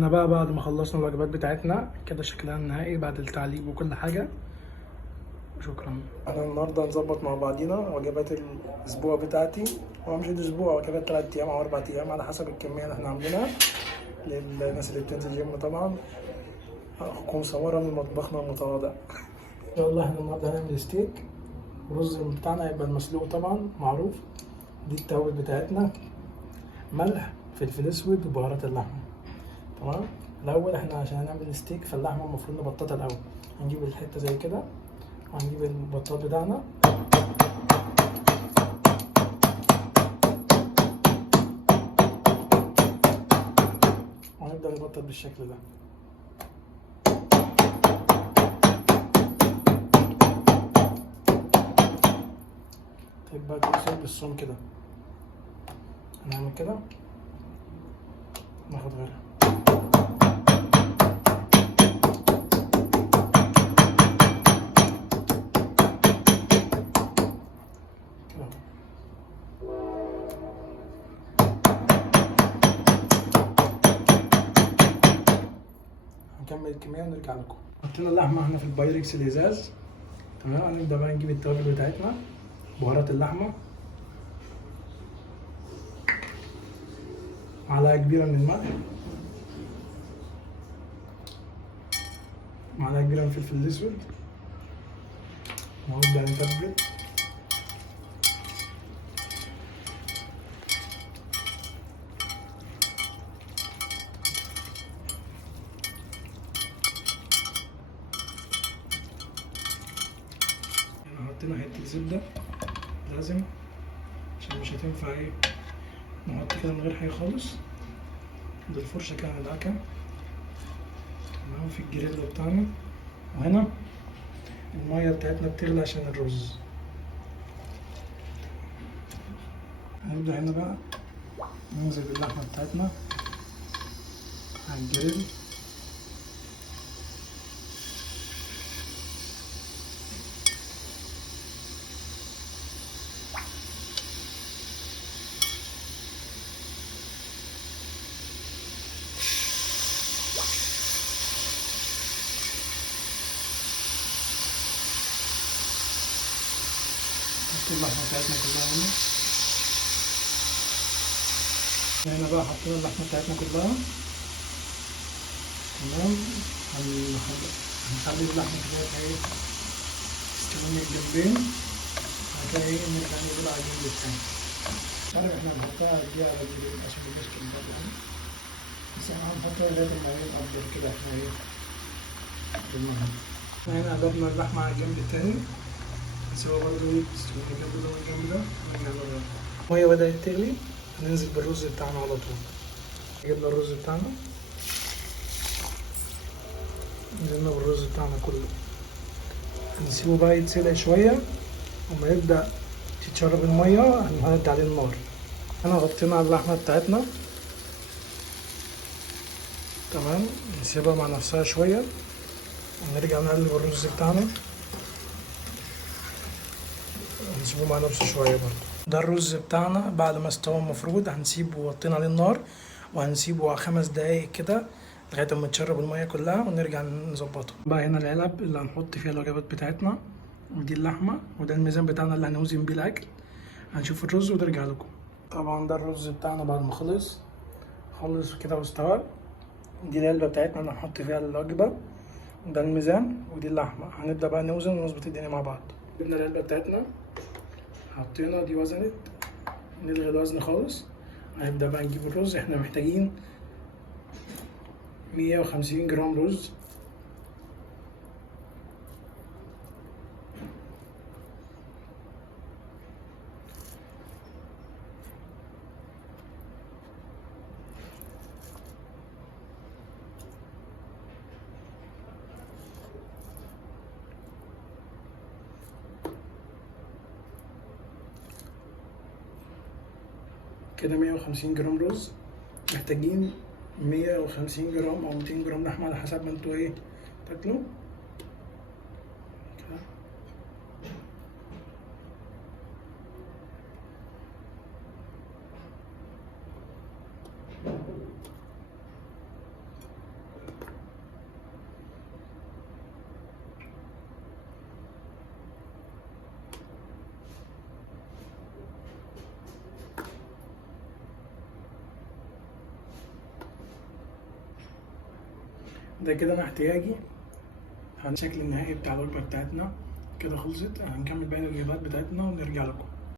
انا بقى بعد ما خلصنا الوجبات بتاعتنا كده شكلها النهائي بعد التعليق وكل حاجة. شكرا. احنا النهارده هنظبط مع بعضينا وجبات الاسبوع بتاعتي، هو مش الاسبوع، وجبات 3 ايام او 4 ايام على حسب الكمية اللي احنا عاملينها للناس اللي بتنزل جيم طبعا. اخوكم صورة من مطبخنا المتواضع. ان شاء الله احنا النهارده هنعمل ستيك، الرز بتاعنا هيبقى المسلوق طبعا معروف. دي التوابل بتاعتنا: ملح، فلفل اسود، وبهارات اللحمه. تمام. الاول احنا عشان هنعمل ستيك فاللحمه المفروض نبططها الاول. هنجيب الحته زي كده وهنجيب البطاط بتاعنا وهنبدا نبطط بالشكل ده. طيب بقى توصل بالصوم كده هنعمل كده، ناخد غيرها كده. هنكمل الكميه ونرجع لكم. حطينا اللحمه احنا في البايركس الازاز. تمام. هنبدا بقى نجيب التوابل بتاعتنا: بهارات اللحمه، معلقه كبيره من الملح، معلقه كبيره من الفلفل الاسود، ونبدا نتبل. هنا حطينا حته زبده لازم، عشان مش هتنفع ايه نحط كده من غير حاجه خالص. ده الفرشه كده ندعكها. تمام. في الجريل بتاعنا، وهنا الميه بتاعتنا بتغلي عشان الرز. هنبدا هنا بقى ننزل باللحمه بتاعتنا على الجريل. نحط اللحمه بتاعتنا كلها هنا. هنا بقى حطينا اللحمه بتاعتنا كلها. تمام. هنخلي اللحمه كده ايه تستوي من الجنبين، بعد كده ايه نرجع نقول على الجنب التاني. عارف احنا هنحطها دي على الجنب عشان ميبقاش كده يعني، بس احنا هنحطها لغايه ما هي الافضل كده احنا ايه بالمهم. هنا قلبنا اللحمه على الجنب التاني، بس هو برضه ايه تستوي من الجنب ده والجنب ده ونرجع نقول. الميه بدأت تغلي، هننزل بالرز بتاعنا على طول. جبنا الرز بتاعنا، نزلنا بالرز بتاعنا كله، هنسيبه بقى يتسلق شوية. وما يبدأ تتشرب المية هنهدي عليه النار. هنا غطينا على اللحمة بتاعتنا. تمام. نسيبها مع نفسها شوية ونرجع نقلب الرز بتاعنا ونسيبه مع نفسه شوية برضه. ده الرز بتاعنا بعد ما استوى، المفروض هنسيبه وغطينا عليه النار وهنسيبه 5 دقايق كده لغاية ما تشرب المية كلها ونرجع نظبطه. بقى هنا العلب اللي هنحط فيها الوجبات بتاعتنا، ودي اللحمة، وده الميزان بتاعنا اللي هنوزن بيه الأكل. هنشوف الرز ونرجع لكم. طبعا ده الرز بتاعنا بعد ما خلص كده واستوى. دي العلبة بتاعتنا اللي هنحط فيها الوجبة، ده الميزان، ودي اللحمة. هنبدأ بقى نوزن ونظبط الدنيا مع بعض. جبنا العلبة بتاعتنا، حطينا دي وزنت، نلغي الوزن خالص. هنبدأ بقى نجيب الرز. احنا محتاجين 150 جرام رز. كده 150 جرام رز. محتاجين 150 جرام او 200 جرام لحمه على حسب ما انتوا ايه تاكلوا. ده كده انا احتياجي. الشكل النهائي بتاع الوجبة بتاعتنا كده خلصت. هنكمل باقي الوجبات بتاعتنا ونرجع لكم.